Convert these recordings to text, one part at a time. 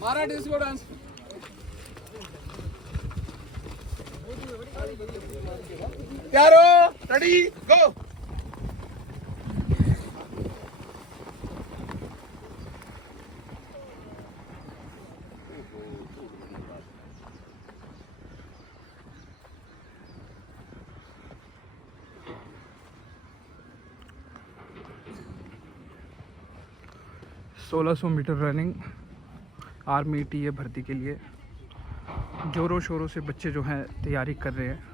मारा disco dance. प्यारो ready गो। सोलह 1600 मीटर रनिंग आर्मी टीए भर्ती के लिए ज़ोरों शोरों से बच्चे जो हैं तैयारी कर रहे हैं।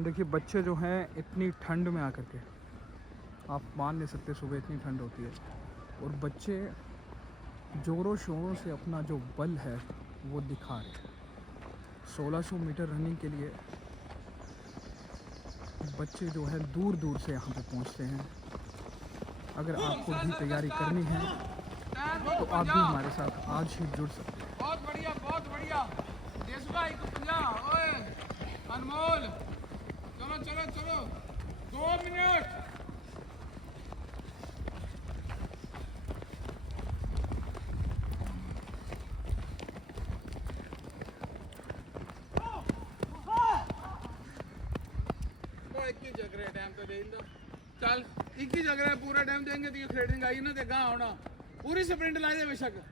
देखिए बच्चे जो हैं इतनी ठंड में आकर के, आप मान नहीं सकते सुबह इतनी ठंड होती है, और बच्चे ज़ोरों शोरों से अपना जो बल है वो दिखा रहे हैं। 1600 मीटर रनिंग के लिए बच्चे जो है दूर दूर से यहाँ पे पहुँचते हैं। अगर आपको भी तैयारी करनी है तो आप भी हमारे साथ आज ही जुड़ सकते हैं। बहुत बढ़िया, बहुत बढ़िया। देश भाई ओए अनमोल, चलो चलो चलो 2 मिनट। एक ही जगह टाइम तो दे दो। चल एक ही जगह पूरा टाइम देंगे तो थ्रेडिंग आई ना, तो कहाँ होना पूरी स्प्रिंट ला दे बेशक।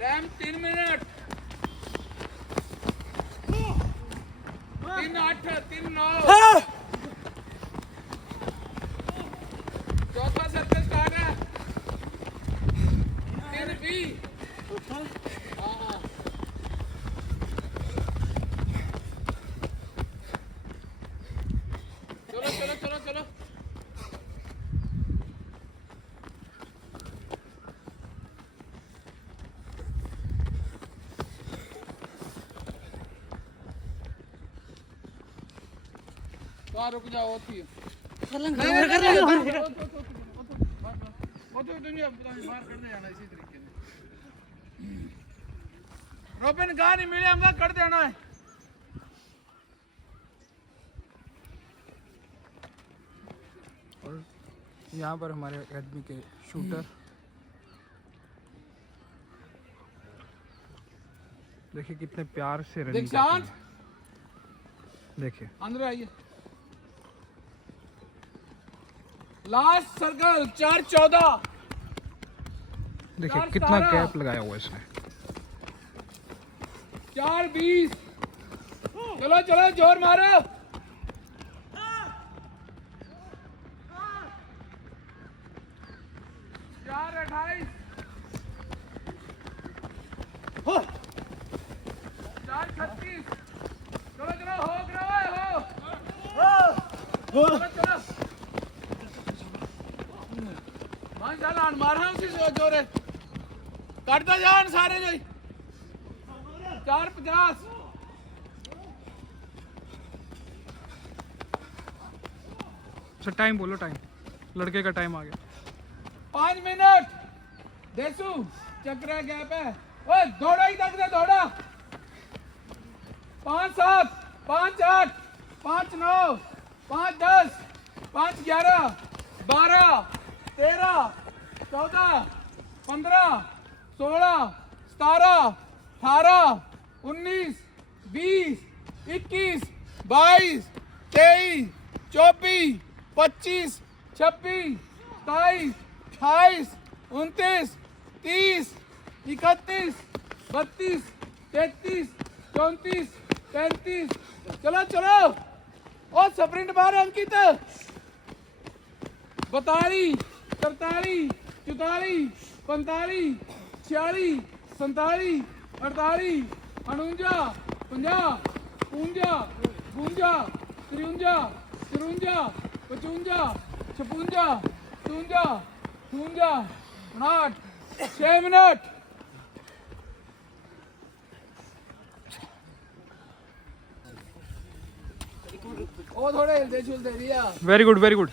Time 3 minute. 3:08, 3:09। चौथा सर्कल स्टार्ट है। 3:20। हाँ चलो चलो चलो चलो। वहाँ रुक जाओ होती है। वो तो दुनिया बाहर करने जाना इसी तरीके से। रोबिन कहाँ नहीं मिले हमका कर देना है। और यहाँ पर हमारे एकेडमी के शूटर देखिए कितने प्यार से रनिंग करते हैं। देखिए अंदर आइए। Last circle 4:14। देखिए कितना गैप लगाया हुआ है इसने। 4:20। चलो चलो जोर मारो। 4:28। 4:36। चलो चलो हो चलो मार उसी से जोरे करता जान सारे जो 4:50। सर टाइम बोलो, टाइम लड़के का टाइम आ गया। 5 मिनट। देसू चक्रा गैप है। ओए दौड़ा ही तक दे, दौड़ा। 5-7, 5-8, 5-9, 5-10, 5-11, 12, 13, 14, 15, 16, 17, 18, 19, 20, 21, 22, 23, 24, 25, 26, 27, 28, 29, 30, 31, 32, 33, 34, 35। चलो चलो। और स्प्रिंट मार अंकित। 42, 43, 44, 45, 46, 47, 48, 49, 50, 52, 53, 54, 55, 55, 56, 57, 58, 6 मिनट। ओ थोड़े हिलते झुलते दिया। Very good, very good.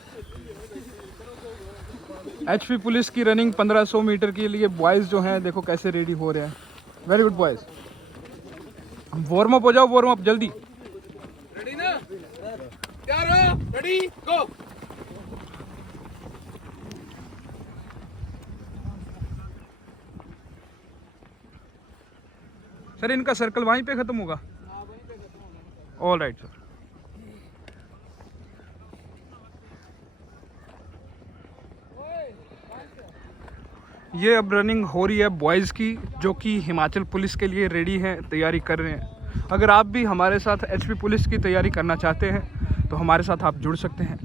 HP police की रनिंग 1500 मीटर के लिए बॉयज़ जो हैं देखो कैसे रेडी हो रहे हैं। Very good boys. Warm up हो जाओ, वार्म अप जल्दी। रेडी ना? तैयार हो? रेडी गो। सर इनका सर्कल वहीं पे ख़त्म होगा? All right sir. ये अब रनिंग हो रही है बॉयज़ की, जो कि हिमाचल पुलिस के लिए रेडी हैं, तैयारी कर रहे हैं। अगर आप भी हमारे साथ एचपी पुलिस की तैयारी करना चाहते हैं तो हमारे साथ आप जुड़ सकते हैं।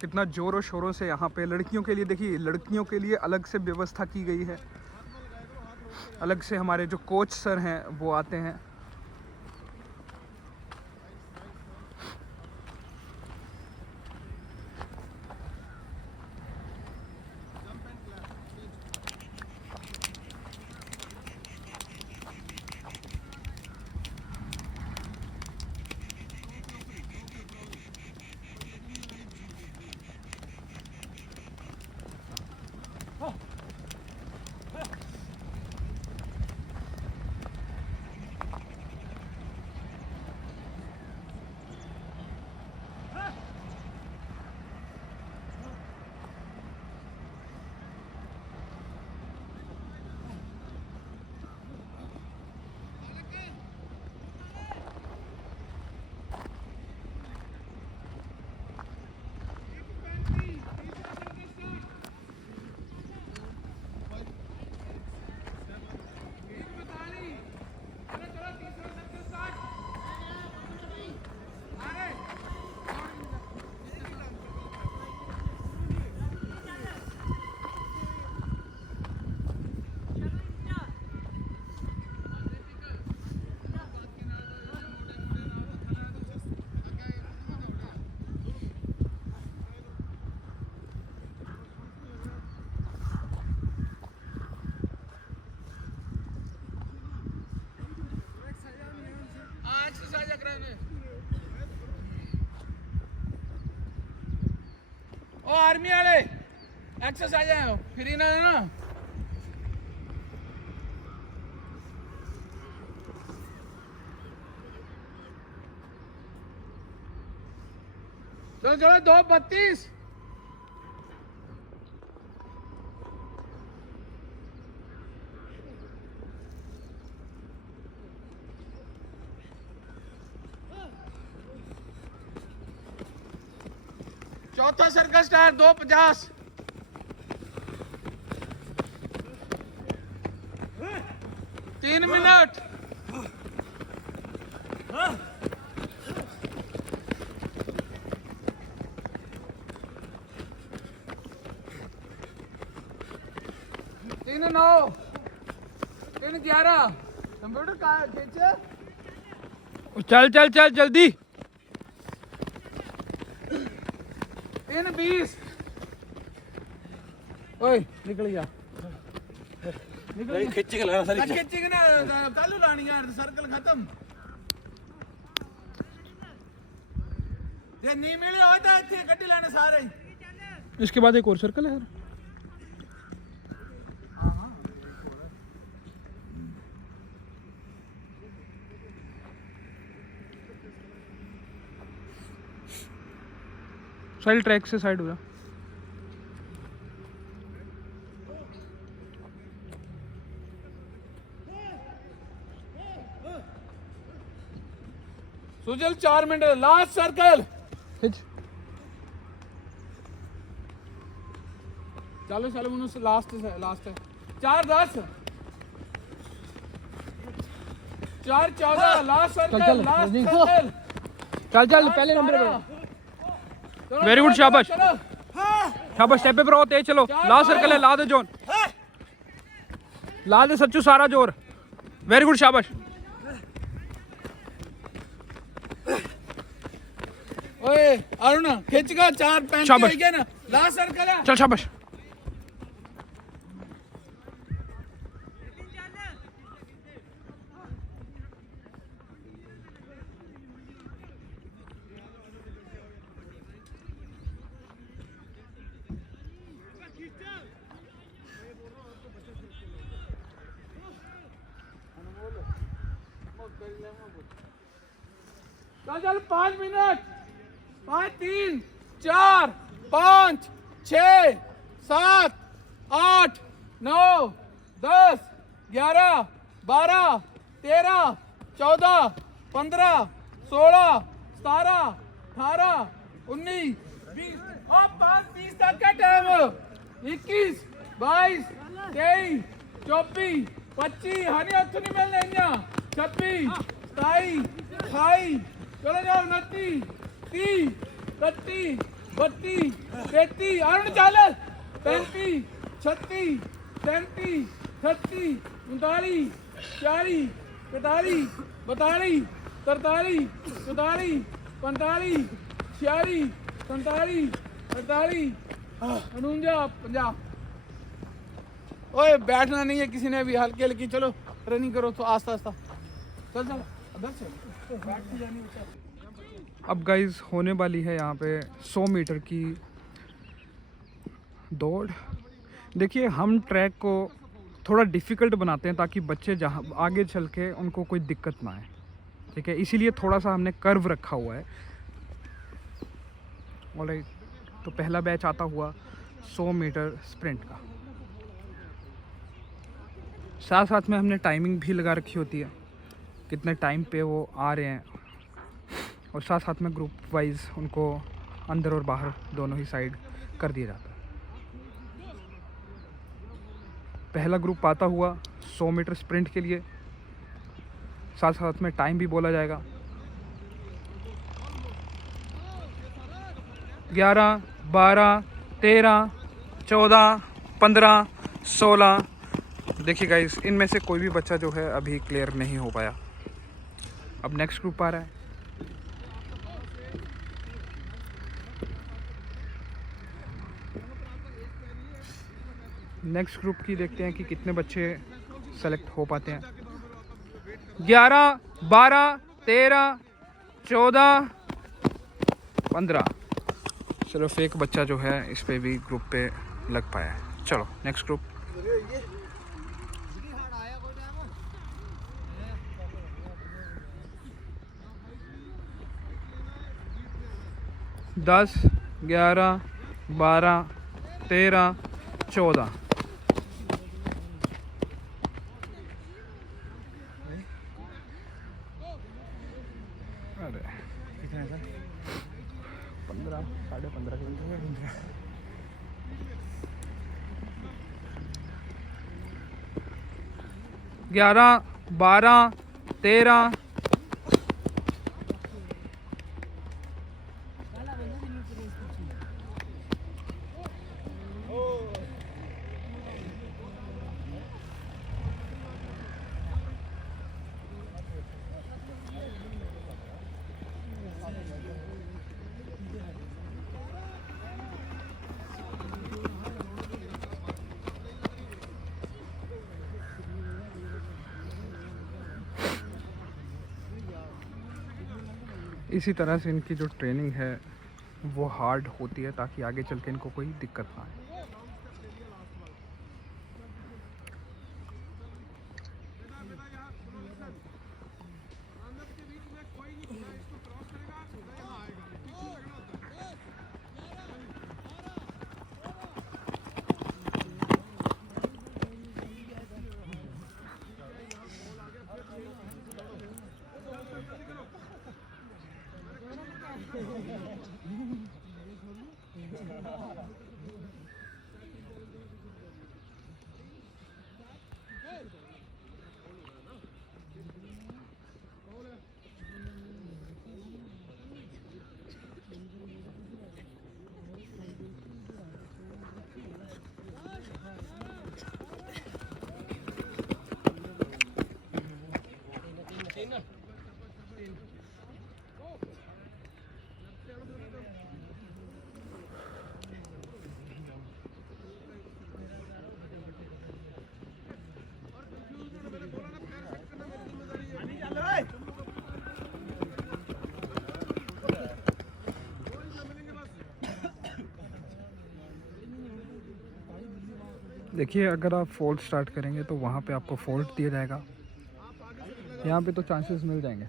कितना ज़ोरों शोरों से यहाँ पे लड़कियों के लिए, देखिए लड़कियों के लिए अलग से व्यवस्था की गई है। अलग से हमारे जो कोच सर हैं वो आते हैं। ओ आर्मी वाले एक्सरसाइज आए हो फ्री ना है ना? चलो चलो 2:32। चौथा सर्कल स्टार 2:50। 3 मिनट। तीन 9, 3 11। कंप्यूटर का खींचे। चल चल चल जल्दी। 3 20। ओए निकल जा नहीं खिंच के लाना सारी खिंचेंगे ना कालू लानी यार सर्कल खत्म जे नहीं मिले होता इतने गड्डी लाने सारे इसके बाद एक और सर्कल है यार। साइड ट्रैक से साइड हो जा। सुजल 4 मिनट लास्ट सर्कल खिंच। चलो चलो उन्होंने लास्ट है 4-10 4-14 लास्ट सर्कल चल, लास्ट रजनी, सर्कल चल पहले नंबर पे। वेरी गुड शाबाश शाबाश स्टेप पे रहो तेज चलो। लास्ट सर्कल है ला दे जोन ला दे सच्चू सारा जोर। वेरी गुड शाबाश। ओए अरुण खिंच का 4-5 शाबाश। हो गया ना लास्ट सर्कल है चल शाबाश। चल 5 मिनट 5 3 4 5 6 7 8 9 10 11 12 13 14 15 16 17 18 19 20 और 5-20 तक का टाइम 21 22 23 24 25 हनी हथ नहीं मिलने 26 27 28 चलो जाओ 29 30 31 32 33 अरुण चल 35 36 37 38 39 40 41 42 43 44 45 46 47 48 49 50 ओए बैठना नहीं है किसी ने भी हल्की हल्की चलो रनिंग करो तो आस्ता आस्ता चल चल अदर से बैठ के जानी है। अब गाइज होने वाली है यहाँ पे 100 मीटर की दौड़। देखिए हम ट्रैक को थोड़ा डिफ़िकल्ट बनाते हैं ताकि बच्चे जहाँ आगे चल के उनको कोई दिक्कत ना आए, ठीक है, इसीलिए थोड़ा सा हमने कर्व रखा हुआ है। ऑलराइट, तो पहला बैच आता हुआ 100 मीटर स्प्रिंट का। साथ साथ में हमने टाइमिंग भी लगा रखी होती है, कितने टाइम पे वो आ रहे हैं, और साथ साथ में ग्रुप वाइज उनको अंदर और बाहर दोनों ही साइड कर दिया जाता है। पहला ग्रुप आता हुआ 100 मीटर स्प्रिंट के लिए, साथ साथ में टाइम भी बोला जाएगा। 11 12 13 14 15 16। देखिए गाइस, इनमें से कोई भी बच्चा जो है अभी क्लियर नहीं हो पाया। अब नेक्स्ट ग्रुप आ रहा है। नेक्स्ट ग्रुप की देखते हैं कि कितने बच्चे सेलेक्ट हो पाते हैं। 11 12 13 14 15। सिर्फ एक बच्चा जो है इस पे भी ग्रुप पे लग पाया है। चलो नेक्स्ट ग्रुप। 10 11 12 13 14। अरे 15 साढ़े 15 11 12 13 11 इसी तरह से इनकी जो ट्रेनिंग है वो हार्ड होती है ताकि आगे चल के इनको कोई दिक्कत ना आए। देखिए अगर आप फोल्ड स्टार्ट करेंगे तो वहाँ पे आपको फोल्ड दिया जाएगा, यहाँ पे तो चांसेस मिल जाएंगे।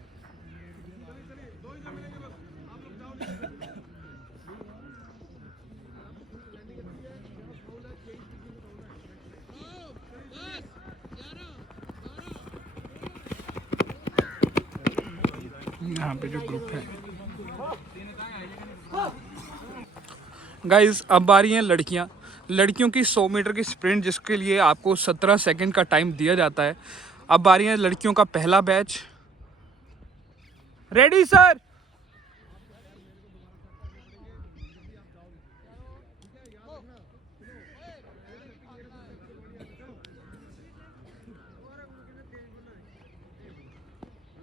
यहाँ पे जो ग्रुप है गाइस, अब आ रही हैं लड़कियाँ। लड़कियों की 100 मीटर की स्प्रिंट जिसके लिए आपको 17 सेकंड का टाइम दिया जाता है। अब आ रही है लड़कियों का पहला बैच। Ready sir.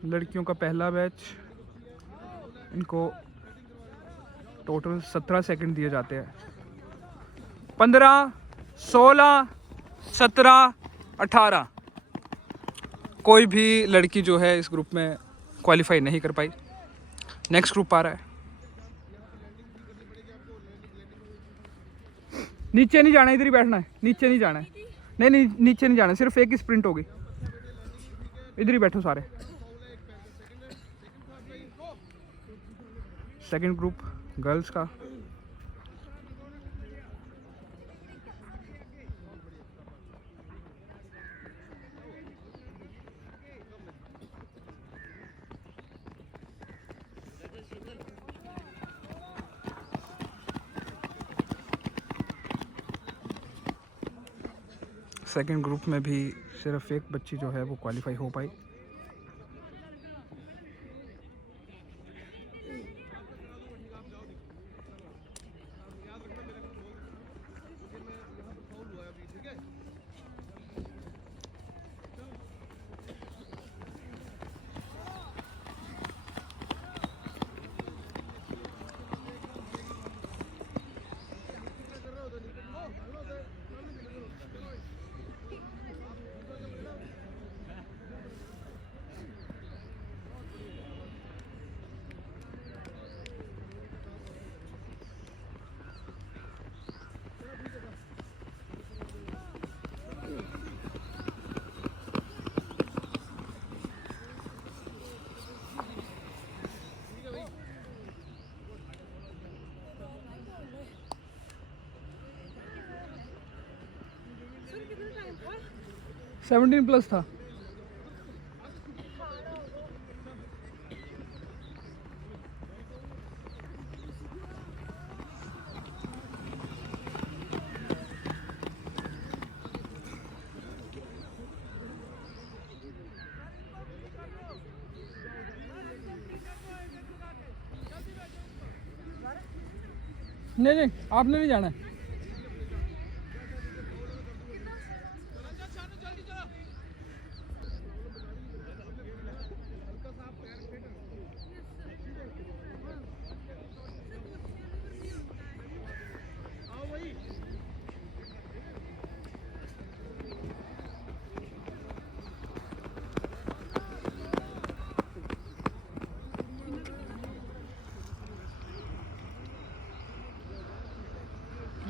लड़कियों का पहला बैच, इनको टोटल 17 सेकंड दिए जाते हैं। 15, 16, 17, 18। कोई भी लड़की जो है इस ग्रुप में क्वालिफाई नहीं कर पाई। नेक्स्ट ग्रुप आ रहा है। नीचे नहीं जाना, इधर ही बैठना है। नीचे नहीं जाना है, नहीं नहीं नीचे नहीं जाना, सिर्फ एक ही स्प्रिंट होगी। इधर ही बैठो सारे। सेकंड ग्रुप गर्ल्स का। सेकंड ग्रुप में भी सिर्फ एक बच्ची जो है वो क्वालिफाई हो पाई। टाइम 17+ था। नहीं नहीं आपने नहीं जाना है।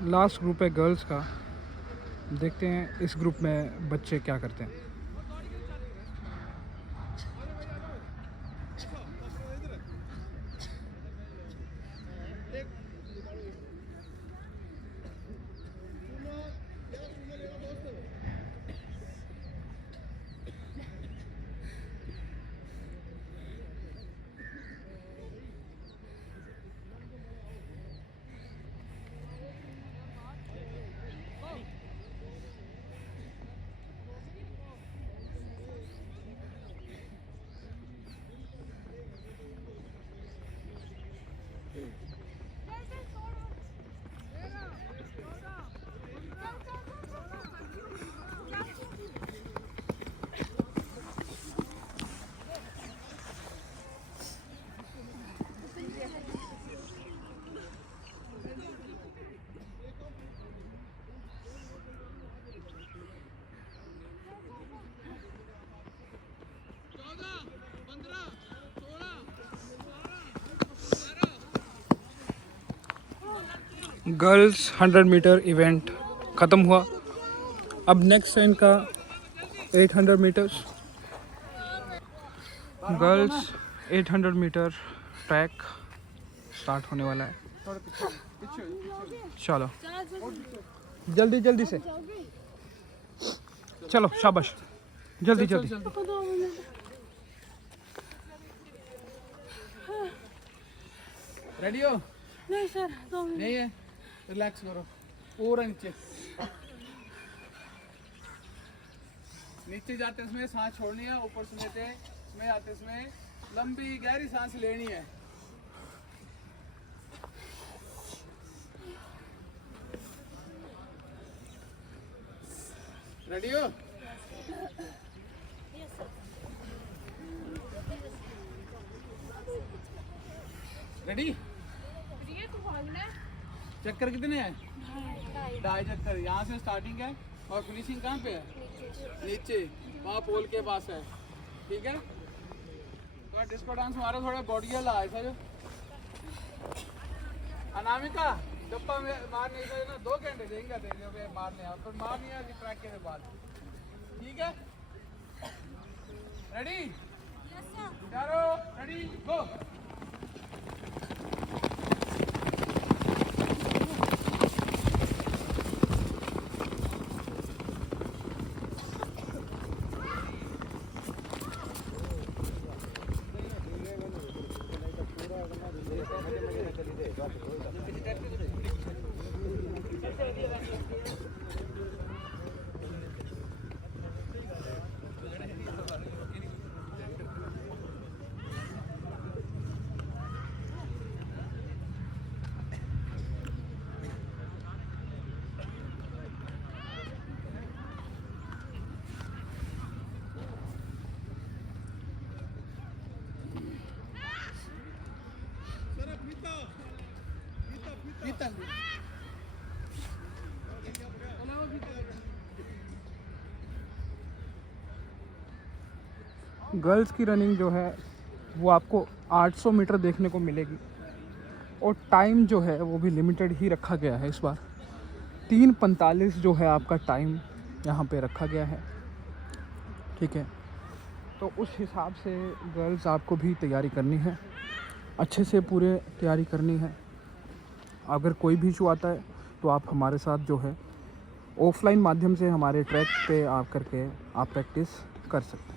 लास्ट ग्रुप है गर्ल्स का। देखते हैं इस ग्रुप में बच्चे क्या करते हैं। गर्ल्स 100 मीटर इवेंट ख़त्म हुआ। अब नेक्स्ट है इनका 800 metres. Girls 800 metre track start होने वाला है। चलो जल्दी जल्दी से चलो, शाबाश, जल्दी जल्दी। रेडी हो? नहीं सर, 2 मिनट। नहीं है, रिलैक्स करो। पूरा नीचे नीचे जाते इसमें सांस छोड़नी है, ऊपर सुनते इसमें आते इसमें लंबी गहरी सांस लेनी है। रेडी हो? रेडी? चक्कर कितने हैं? 2.5 चक्कर। यहाँ से स्टार्टिंग है और फिनिशिंग कहाँ पे है? नीचे, वहाँ पोल के पास है। ठीक है? तो डिस्को डांस हमारा थोड़ा बॉडी वाला ऐसा जो अनामिका गप्पा मारने का ना 2 घंटे देंगे तेरे मारने, और फिर मारनी है ट्रैक के बाद। ठीक है? रेडी? चारो रेडी गो। गर्ल्स की रनिंग जो है वो आपको 800 मीटर देखने को मिलेगी, और टाइम जो है वो भी लिमिटेड ही रखा गया है इस बार। 3:45 जो है आपका टाइम यहाँ पे रखा गया है। ठीक है, तो उस हिसाब से गर्ल्स आपको भी तैयारी करनी है, अच्छे से पूरे तैयारी करनी है। अगर कोई भी इशू आता है तो आप हमारे साथ जो है ऑफलाइन माध्यम से हमारे ट्रैक पे आ करके आप प्रैक्टिस कर सकते हैं।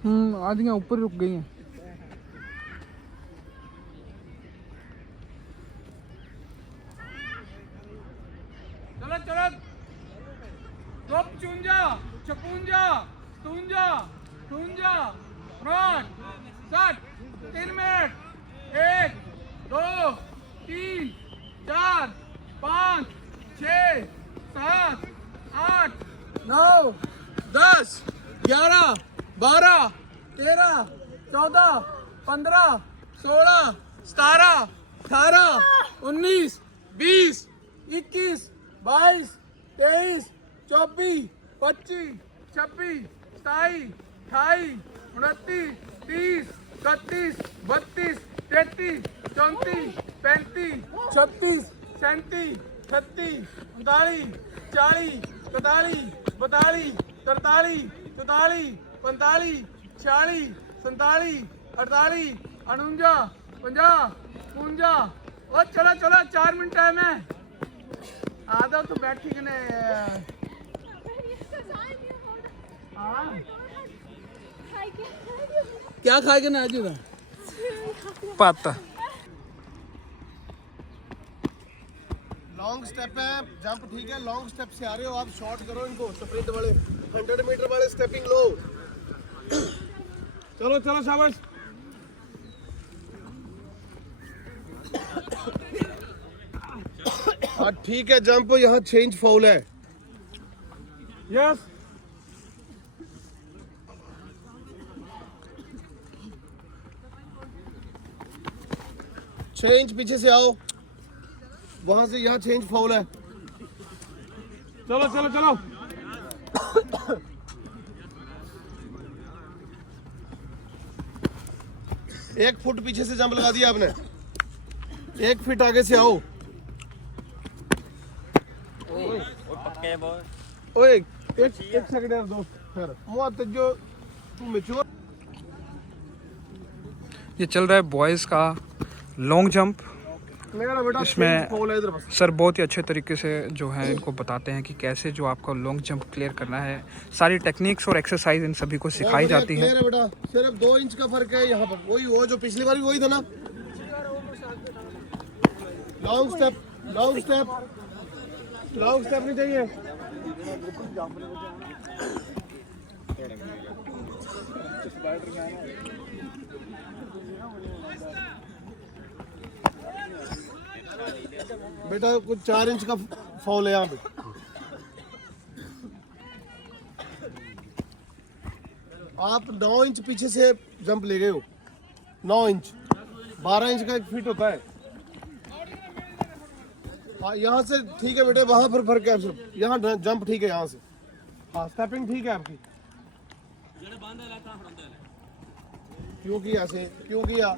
आदियाँ ऊपर रुक गई हैं। चलो चलो, टॉप चुंजा, चपुंजा, तुंजा, तुंजा, फ्रंट, स्टार्ट, 3 मिनट, 1, 2, 3, 4, 5, 6, 7, 8, 9, 10, 11, 12, 13, 14, 15, 16, 17, 18, 19, 20, 21, 22, 23, 24, 25, 26, 27, 28, 29, 30, 31, 32, 33, 34, 35, 36, 37, 38, 39, 40, 41, 42, 43, 44, 45, 46, 47, 48, 49, 50, 52। और चलो चलो, 4 मिनट टाइम है। आधा तो बैठी के क्या खाएगा ना आज उधर पता लॉन्ग स्टेप है, जंप ठीक है। लॉन्ग स्टेप से आ रहे हो आप, शॉर्ट करो इनको। स्प्रिंट वाले 100 मीटर वाले स्टेपिंग लो। चलो चलो शाबाश। हाँ ठीक है, जंप यहाँ चेंज फाउल है। यस चेंज, पीछे से आओ, वहां से यहाँ चेंज फाउल है। चलो चलो चलो। एक फुट पीछे से जंप लगा दिया आपने, 1 फीट आगे से आओ। ओए एक सेकंड यार दोस्त, फिर मुआत जो तू मैच्योर। ये चल रहा है बॉयज़ का लॉन्ग जंप। मेरा बेटा इसमें फाउल है इधर बस। सर बहुत ही अच्छे तरीके से जो है इनको बताते हैं कि कैसे जो आपको लॉन्ग जंप क्लियर करना है। सारी टेक्निक्स और एक्सरसाइज इन सभी को सिखाई जाती है। मेरा बेटा सिर्फ 2 इंच का फर्क है यहाँ पर। वही वो जो पिछली बार भी वही था ना। Long step, long step, long step नहीं चाहिए। बेटा कुछ 4 इंच का फाउल है यहाँ पे। आप 9 इंच पीछे से जंप ले गए हो। 9 इंच, 12 इंच का 1 फीट होता है। हाँ यहाँ से ठीक है बेटे, वहां पर फर्क है सिर्फ। यहाँ जंप ठीक है यहाँ से। हाँ स्टेपिंग ठीक है आपकी। क्यों किया ऐसे, क्यों किया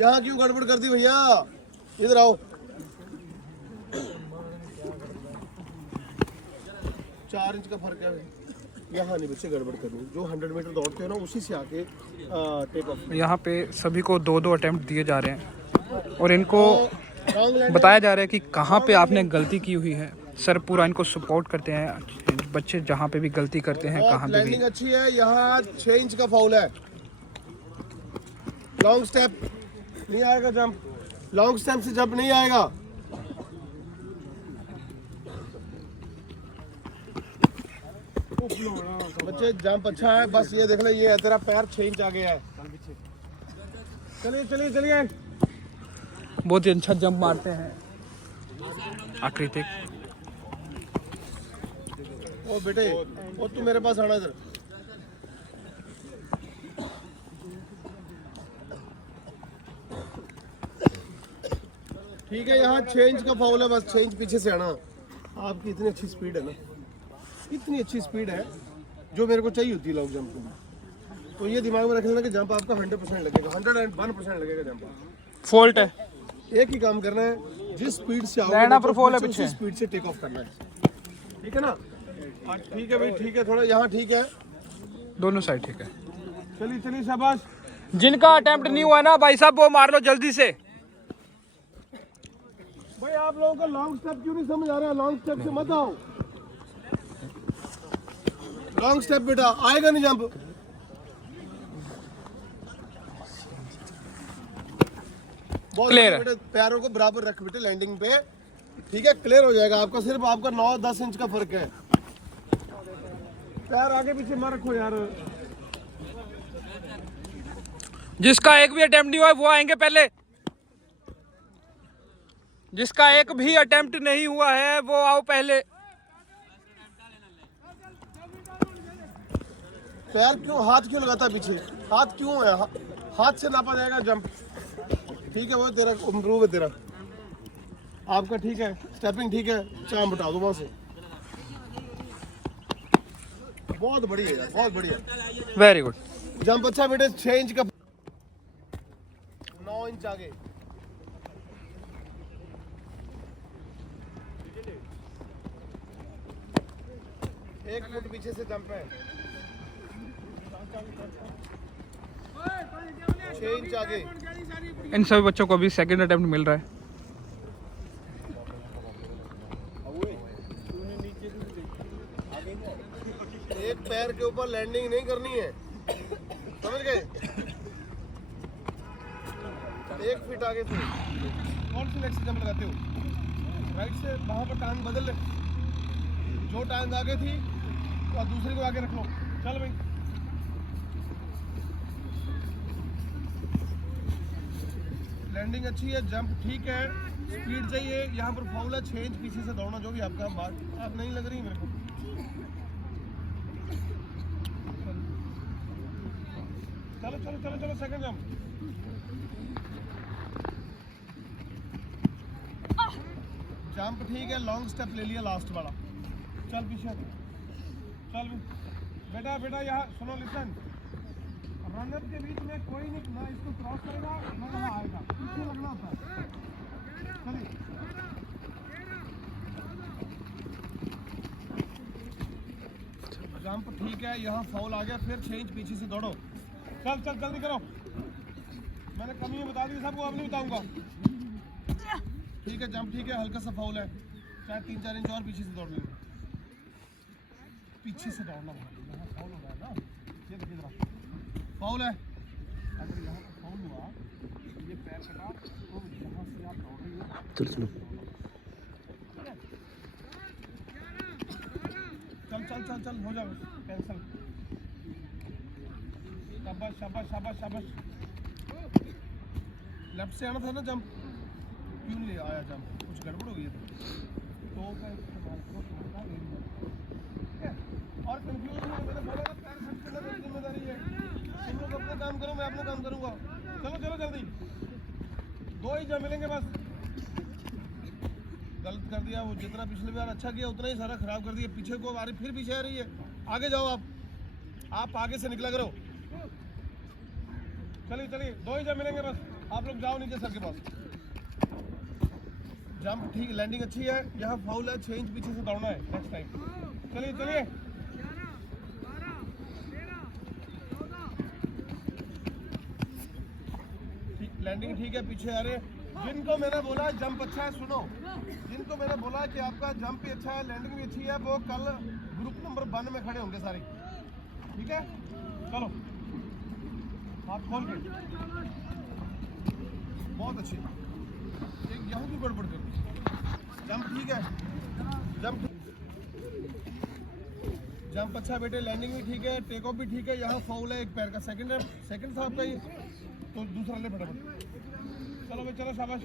यहाँ, क्यों गड़बड़ कर दी भैया? इधर आओ। 4 इंच का फर्क है यहाँ, नहीं बच्चे गड़बड़ करनी। जो 100 मीटर दौड़ते हो ना, उसी से आके टेक ऑफ। यहाँ पे सभी को 2-2 अटेम्प्ट दिए जा रहे हैं और इनको बताया जा रहा है कि कहाँ पे आपने गलती की हुई है। सर पूरा इनको सपोर्ट करते हैं। बच्चे जहाँ पे भी गलती करते हैं, कहाँ पे भी। लैंडिंग अच्छी है। यहाँ 6 इंच का फाउल है। लॉन्ग स्टेप नहीं आएगा जंप, लॉन्ग स्टेप से जंप नहीं आएगा। बच्चे जंप अच्छा है, बस ये देख ले, ये है तेरा पैर 6 इंच आगे है। चलिए चलिए चलिए। बहुत ही अच्छा जंप मारते हैं आकृतिक। ओ बेटे, ओ तू मेरे पास आना इधर। ठीक है, यहाँ 6 इंच का फाउल है, बस 6 इंच पीछे से आना। आपकी इतनी अच्छी स्पीड है ना, इतनी अच्छी स्पीड है जो मेरे को चाहिए होती है लॉन्ग जंप में। तो ये दिमाग में रख लेना कि जंप आपका 100% लगेगा, 101% लगेगा जंप। फॉल्ट है, एक ही काम करना है, जिस स्पीड से लेना पर फॉल है आओगे पीछे, उसी स्पीड से टेक ऑफ करना है। ठीक है ना? ठीक है भाई, ठीक है। थोड़ा यहाँ ठीक है, दोनों साइड ठीक है। चलिए चलिए शाबाश। जिनका अटेम्प्ट नहीं हुआ ना भाई साहब, वो मार लो जल्दी से। भाई आप लोगों को लॉन्ग स्टेप क्यों नहीं समझ आ रहा? लॉन्ग स्टेप से मत आओ। लॉन्ग स्टेप बेटा आएगा नहीं जंप। बहुत Clear है। बेटे, पैरों को बराबर रख बेटे लैंडिंग पे, ठीक है, क्लियर हो जाएगा आपका। सिर्फ आपका 9-10 इंच का फर्क है। पैर आगे पीछे मत रखो यार। जिसका एक भी अटेम्प्ट नहीं हुआ है वो आएंगे पहले। जिसका एक भी अटेम्प्ट नहीं हुआ है वो आओ पहले। पैर क्यों, हाथ क्यों लगाता है पीछे? हाथ क्यों है? हाथ से नापा जाएगा जंप, ठीक है, वो तेरा इम्प्रूव है तेरा, आपका ठीक है, स्टेपिंग ठीक है, चाम बता दो वहां से। बहुत बढ़िया यार, बहुत बढ़िया। Very good. जंप अच्छा बेटे, 6 इंच का, 9 इंच आगे। एक फुट पीछे से जंप है, 6 इंच आगे। इन सभी बच्चों को अभी सेकंड अटेम्प्ट मिल रहा है। एक पैर के ऊपर लैंडिंग नहीं करनी है, समझ गए? 1 फीट आगे से। कौन सी लेग से जंप लगाते हो? राइट से, वहां पर टांग बदल ले, जो टांग आगे थी तो दूसरी को आगे रख लो। चल भाई, लैंडिंग अच्छी है, जंप ठीक है, स्पीड चाहिए। यहाँ पर फाउल है, 6 इंच पीछे से दौड़ना, जो भी आपका बात आप नहीं लग रही मेरे को। चलो चलो चलो चलो, सेकंड जंप। जंप ठीक है, लॉन्ग स्टेप ले लिया लास्ट वाला। चल पीछे चल बेटा, बेटा यहाँ सुनो, लिसन। रनर के बीच में कोई नहीं, ना इसको क्रॉस करेगा ना वहाँ आएगा, पीछे लगना होता है। चलिए, जंप ठीक है, यहाँ फाउल आ गया, फिर 6 इंच पीछे से दौड़ो। चल चल जल्दी करो, मैंने कमी बता दी सबको, अब नहीं बताऊंगा। ठीक है, जंप ठीक है, हल्का सा फाउल है, चाहे 3-4 इंच और पीछे से दौड़ लेना। पीछे से दौड़ना, यहाँ फाउल हो रहा है ना, ये देखिए जरा, फाउल है। अगर यहाँ पर फाउल हुआ, ये पैर कटा, तो यहाँ से आप दौड़ रही हो। चल चल चल चल चल, हो जाए कैंसल। शाबाश शाबाश शाबाश शाबाश। लेफ्ट से आना था ना जंप, क्यों नहीं आया जंप? कुछ गड़बड़ हो गई है तो का इस्तेमाल करो, ठीक है? और कंफ्यूज नहीं, मैंने बोला ना पैर सेट करना मेरी जिम्मेदारी है। तुम लोग अपना काम करो, मैं अपना काम करूंगा। चलो चलो जल्दी, 2 ही जंप मिलेंगे बस। गलत कर दिया, वो जितना पिछले बार अच्छा किया उतना ही सारा खराब कर दिया। पीछे को आ रही, फिर पीछे आ रही है। आगे जाओ आप आगे से निकला करो। चलिए चलिए, 2 ही जंप मिलेंगे बस, आप लोग जाओ नीचे सर के पास। जंप ठीक, लैंडिंग अच्छी है, यहाँ फाउल है, 6 इंच पीछे से दौड़ना है नेक्स्ट टाइम। चलिए चलिए, लैंडिंग ठीक है, पीछे आ रहे। जिनको मैंने बोला जंप अच्छा है, सुनो, जिनको मैंने बोला कि आपका जंप भी अच्छा है, लैंडिंग भी अच्छी है, वो कल ग्रुप नंबर 1 में खड़े होंगे सारे, ठीक है? चलो हाथ खोल के, बहुत अच्छी। एक यहाँ की गड़बड़ कर, जंप ठीक है, जंप अच्छा बेटे, लैंडिंग भी ठीक है, टेक ऑफ भी ठीक है। यहाँ फाउल है, एक पैर का, सेकंड था आपका ये, तो दूसरा ले फटाफट। चलो भाई चलो, शाबाश,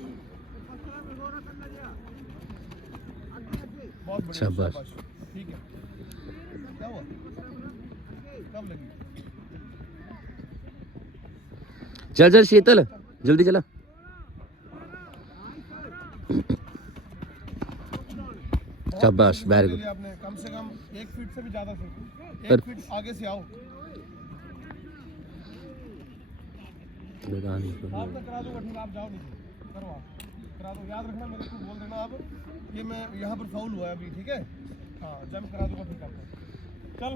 बहुत बढ़िया, शाबाश, ठीक है। क्या हुआ, कब लगी? चल चल शीतल, जल्दी चला। शाबाश, वेरी गुड। आपने कम से कम 1 फीट से भी ज्यादा से 1 पर- फीट आगे से आओ। लगा नहीं आप तो करा दूंगा, ठीक, आप जाओ नीचे, करो आप, करा दो। याद रखना, मेरे को बोल देना आप, ये मैं यहाँ पर फाउल हुआ है अभी, ठीक है? हाँ, जंप करा दूंगा, ठीक आपको। चल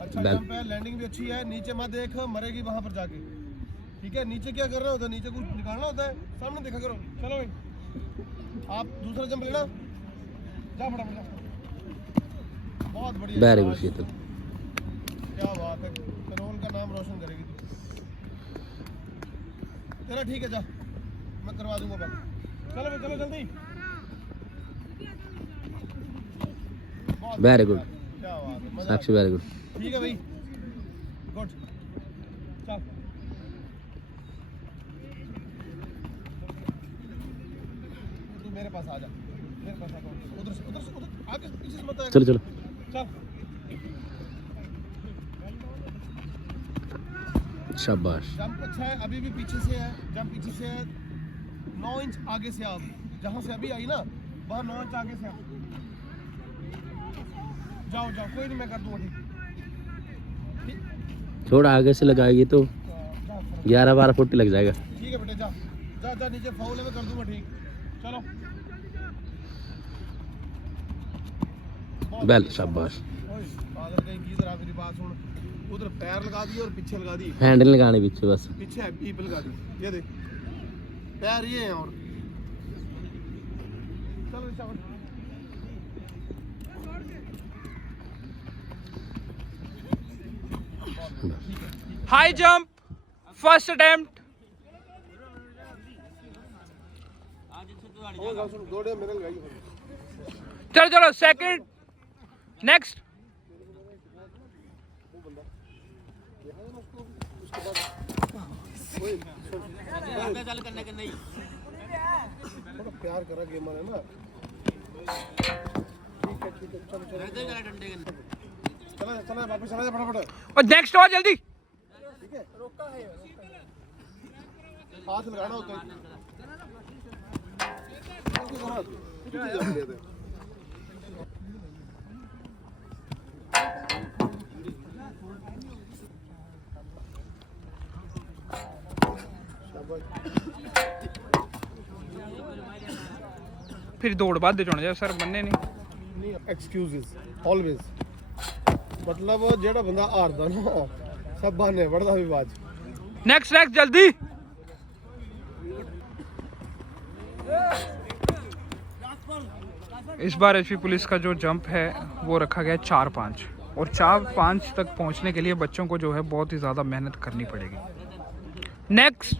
अच्छा जंप है, लैंडिंग भी अच्छी है, नीचे मत देख, मरेगी वहाँ पर जाके, ठीक है? नीचे क्या करना होता है, नीचे कुछ निकालना होता है, सामने देखा करो। चलो भाई, आप दूसरा जंप लेना, जा फटाफट जा। बहुत बढ़िया, वेरी गुड शीतल। क्या बात है, करोल का नाम रोशन करेगी। तेरा ठीक है, जा मैं करवा दूंगा बात। चलो भाई, चलो जल्दी। वेरी गुड क्या बात है, मजा आ साक्षी, वेरी गुड। गया। ठीक है भाई, गुड। चल तू मेरे पास आ जा, मेरे पास आ जा। उधर से आगे पीछे से मत आया। चलो चलो चल शाबाश। जंप अच्छा है, अभी भी पीछे से है, जंप पीछे से है। 9 इंच आगे से आप जहाँ से अभी आई ना, वहाँ 9 इंच आगे से आप जाओ जाओ, कोई नहीं, मैं कर दूंगा। ठीक थोड़ा आगे से लगाएगी तो 11-12 फुट लग जाएगा। ठीक है बेटे, जा जा जा, नीचे फाउल है, मैं कर दूंगा। ठीक, चलो। वेल शाबाश। ओए पागल कहीं की, जरा मेरी बात सुन। उधर पैर लगा दिए और पीछे लगा दी, हैंडल लगाने पीछे बस। पीछे है ईप लगा दी, ये देख पैर ये हैं। और चलो शाबाश। High jump first attempt. दौड़े मेरे लगाई। चलो चलो सेकंड, नेक्स्ट। थोड़ा प्यार करा गेम वाले ना। ठीक है चलो चलो चला चला वापस चला जा फटाफट। और नेक्स्ट और जल्दी। ठीक है, हाथ लगाना होता है। फिर दौड़ बाद चुन जाए सर, बनने नहीं। एक्सक्यूजेस ऑलवेज, मतलब जेड़ा बंदा हारदा ना, सब बहाने बढ़दा भी बाज। नेक्स्ट नेक्स्ट जल्दी। इस बार एचपी पुलिस का जो जंप है वो रखा गया है 4-5, और 4-5 तक पहुंचने के लिए बच्चों को जो है बहुत ही ज़्यादा मेहनत करनी पड़ेगी। नेक्स्ट।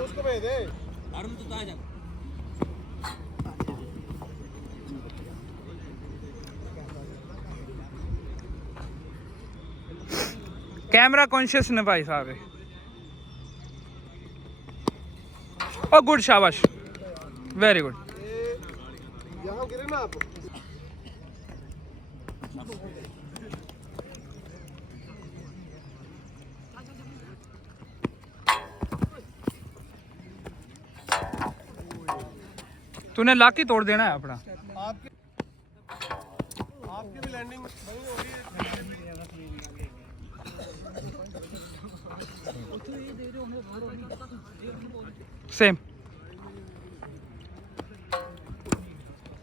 उसको भेज दे। कैमरा कॉन्शियस ने भाई साहब। और गुड, शाबाश, वेरी गुड। यहाँ गिरे ना आप। तूने लाक ही तोड़ देना है अपना। आपकी भी लैंडिंग वहीं हो रही है। सेम।